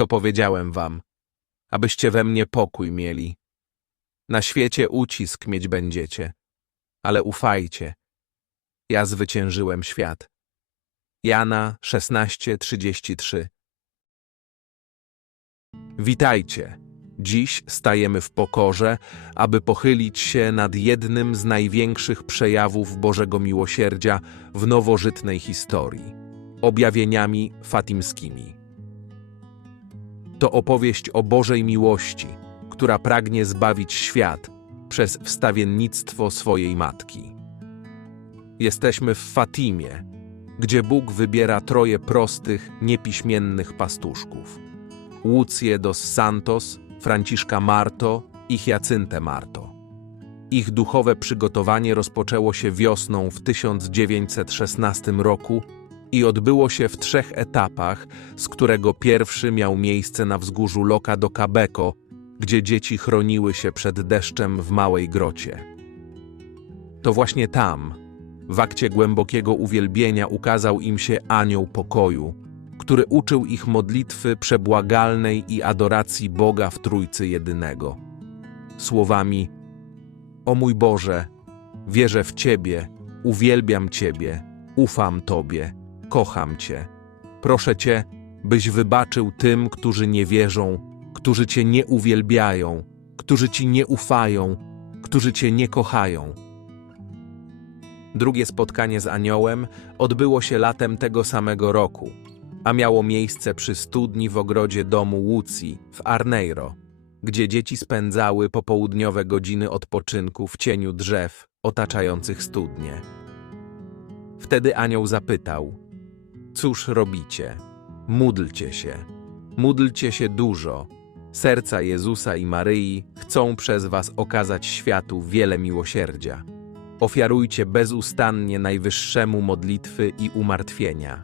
to powiedziałem wam, abyście we mnie pokój mieli. Na świecie ucisk mieć będziecie, ale ufajcie. Ja zwyciężyłem świat. Jana 16:33 Witajcie. Dziś stajemy w pokorze, aby pochylić się nad jednym z największych przejawów Bożego miłosierdzia w nowożytnej historii objawieniami fatimskimi. To opowieść o Bożej miłości, która pragnie zbawić świat przez wstawiennictwo swojej matki. Jesteśmy w Fatimie, gdzie Bóg wybiera troje prostych, niepiśmiennych pastuszków. Łucję dos Santos, Franciszka Marto i Hyacyntę Marto. Ich duchowe przygotowanie rozpoczęło się wiosną w 1916 roku i odbyło się w trzech etapach, z którego pierwszy miał miejsce na wzgórzu Loka do Cabeko, gdzie dzieci chroniły się przed deszczem w małej grocie. To właśnie tam, w akcie głębokiego uwielbienia, ukazał im się anioł pokoju, który uczył ich modlitwy przebłagalnej i adoracji Boga w Trójcy Jedynego. Słowami: O mój Boże, wierzę w Ciebie, uwielbiam Ciebie, ufam Tobie, kocham Cię. Proszę Cię, byś wybaczył tym, którzy nie wierzą, którzy Cię nie uwielbiają, którzy Ci nie ufają, którzy Cię nie kochają. Drugie spotkanie z aniołem odbyło się latem tego samego roku, a miało miejsce przy studni w ogrodzie domu Łucji w Arneiro, gdzie dzieci spędzały popołudniowe godziny odpoczynku w cieniu drzew otaczających studnię. Wtedy anioł zapytał: Cóż robicie? Módlcie się. Módlcie się dużo. Serca Jezusa i Maryi chcą przez was okazać światu wiele miłosierdzia. Ofiarujcie bezustannie Najwyższemu modlitwy i umartwienia.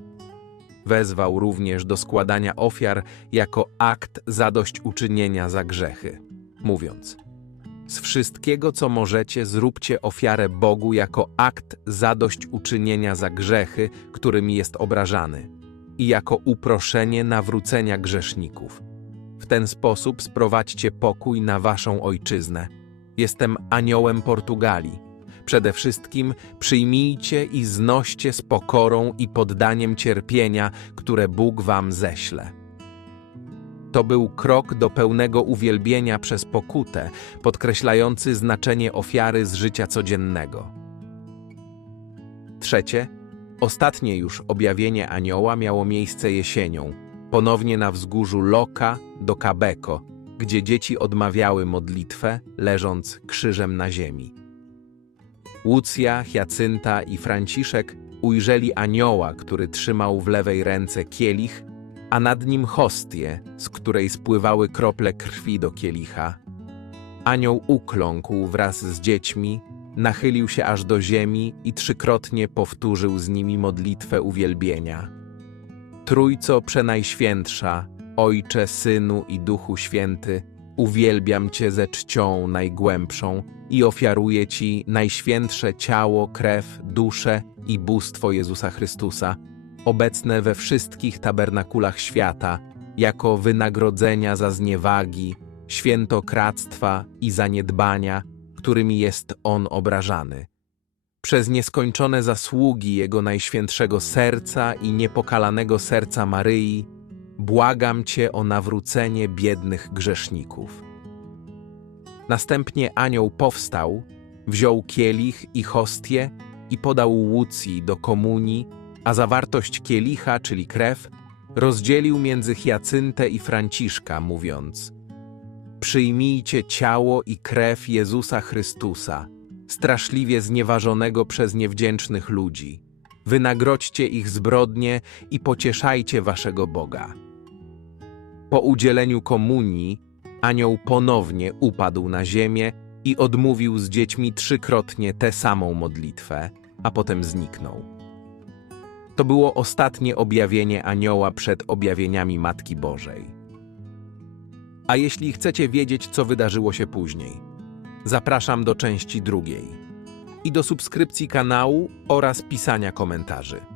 Wezwał również do składania ofiar jako akt zadośćuczynienia za grzechy, mówiąc: Z wszystkiego, co możecie, zróbcie ofiarę Bogu jako akt zadośćuczynienia za grzechy, którymi jest obrażany, i jako uproszenie nawrócenia grzeszników. W ten sposób sprowadźcie pokój na waszą ojczyznę. Jestem aniołem Portugalii. Przede wszystkim przyjmijcie i znoście z pokorą i poddaniem cierpienia, które Bóg wam ześle. To był krok do pełnego uwielbienia przez pokutę, podkreślający znaczenie ofiary z życia codziennego. Trzecie, ostatnie już objawienie anioła miało miejsce jesienią, ponownie na wzgórzu Loka do Kabeko, gdzie dzieci odmawiały modlitwę, leżąc krzyżem na ziemi. Łucja, Hiacynta i Franciszek ujrzeli anioła, który trzymał w lewej ręce kielich, a nad nim hostię, z której spływały krople krwi do kielicha. Anioł ukląkł wraz z dziećmi, nachylił się aż do ziemi i trzykrotnie powtórzył z nimi modlitwę uwielbienia. Trójco Przenajświętsza, Ojcze, Synu i Duchu Święty, uwielbiam Cię ze czcią najgłębszą i ofiaruję Ci najświętsze ciało, krew, duszę i bóstwo Jezusa Chrystusa, obecne we wszystkich tabernakulach świata, jako wynagrodzenia za zniewagi, świętokradztwa i zaniedbania, którymi jest On obrażany. Przez nieskończone zasługi Jego Najświętszego Serca i niepokalanego serca Maryi, błagam Cię o nawrócenie biednych grzeszników. Następnie anioł powstał, wziął kielich i hostię i podał Łucji do komunii, a zawartość kielicha, czyli krew, rozdzielił między Hiacyntę i Franciszka, mówiąc Przyjmijcie ciało i krew Jezusa Chrystusa, straszliwie znieważonego przez niewdzięcznych ludzi. Wynagrodźcie ich zbrodnie i pocieszajcie waszego Boga. Po udzieleniu komunii anioł ponownie upadł na ziemię i odmówił z dziećmi trzykrotnie tę samą modlitwę, a potem zniknął. To było ostatnie objawienie anioła przed objawieniami Matki Bożej. A jeśli chcecie wiedzieć, co wydarzyło się później, zapraszam do części drugiej i do subskrypcji kanału oraz pisania komentarzy.